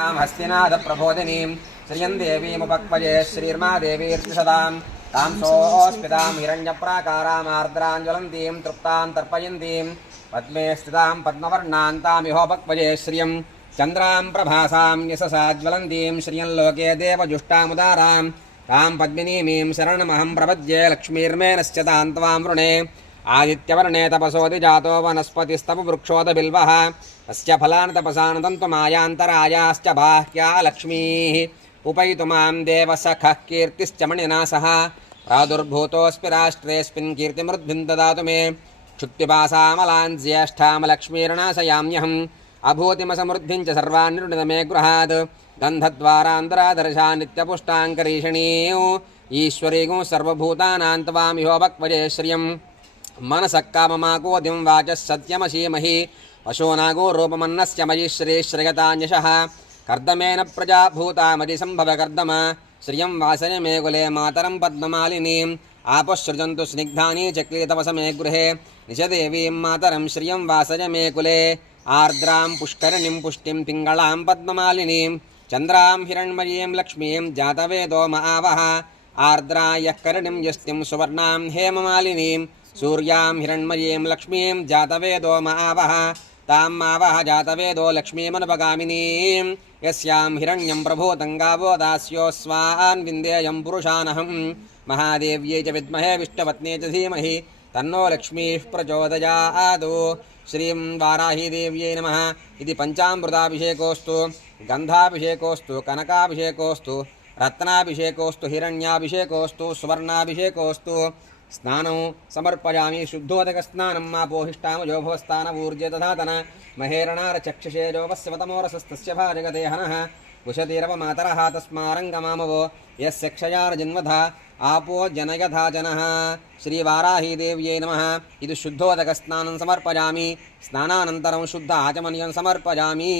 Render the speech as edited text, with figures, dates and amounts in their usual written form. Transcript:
हस्तिनाथप्रबोधिनीं श्रियं देवीमुपक्वये श्रीर्मादेवीर्तिषदां तां सोऽस्मितां हिरण्यप्राकारामार्द्राञ्ज्वलन्तीं तृप्तां तर्पयन्तीं पद्मे स्थितां पद्मवर्णान्तामिहोपक्वये श्रियं चन्द्रां प्रभासां यशसाज्वलन्तीं श्रियं लोके देवजुष्टामुदारां तां पद्मिनीमीं शरणमहं प्रपद्ये लक्ष्मीर्मे नश्यतां त्वां वृणे आदित्यवर्णे तपसोऽधि जातो वनस्पतिस्तपवृक्षोदबिल्वः तस्य फलानि तपसानि तन्तुमायान्तरायाश्च बाह्या लक्ष्मीः उपैतु मां देवसखः कीर्तिश्च मणिना सह प्रादुर्भूतोऽस्मि राष्ट्रेऽस्मिन् कीर्तिमृद्धिं ददातु मे क्षुत्पिपासामलान् ज्येष्ठामलक्ष्मीर्नाशयाम्यहम् अभूतिमसमृद्धिं च सर्वान् निरुणितमे गृहात् गन्धद्वारान्तरादर्शा नित्यपुष्टाङ्करीषणीयो ईश्वरीगो सर्वभूतानां त्वामिहोपक्वये श्रियम् मनसः काममाकोदिं वाचः सत्यमशीमहि पशूनागो रूपमन्नस्य मयि श्रीश्रयतान्यशः कर्दमेन प्रजा भूता मयि सम्भव कर्दम श्रियं वासने मे कुले मातरं पद्ममालिनीम् आपःसृजन्तु स्निग्धानि चक्रीतवस मे गृहे निशदेवीं मातरं श्रियं वासय मे कुले आर्द्रां पुष्करिणीं पुष्टिं पिङ्गलां पद्ममालिनीं चन्द्रां हिरण्मयीं लक्ष्मीं जातवेदो महावः आर्द्रायः करिणीं यस्तिं सुवर्णां हेममालिनीं सूर्यां हिरण्मयीं लक्ष्मीं जातवेदो महावः तां मावः जातवेदो लक्ष्मीमनुपगामिनीं यस्यां हिरण्यं प्रभूतं गावो दास्योऽस्मान् विन्देयं पुरुषानहं महादेव्यै च विद्महे विष्णुपत्न्यै च धीमहि तन्नो लक्ष्मीः प्रचोदयात् श्रीं वाराहीदेव्यै नमः इति पञ्चामृताभिषेकोऽस्तु गन्धाभिषेकोऽस्तु कनकाभिषेकोऽस्तु रत्नाभिषेकोऽस्तु हिरण्याभिषेकोऽस्तु सुवर्णाभिषेकोऽस्तु स्नानं समर्पयामि शुद्धोदकस्नानं मापोहिष्टामजो भवस्तानवूर्जे तथातन महेरणारचक्षुषे जोपस्यवतमोरसस्तस्य भाजगते हनः कुशतीरवमातरः तस्मारङ्गमामवो यस्य क्षयार्जन्मधा आपो जनयथा जनः श्रीवाराहीदेव्यै नमः इति शुद्धोदकस्नानं समर्पयामि स्नानानन्तरं शुद्ध आचमनीयं समर्पयामि।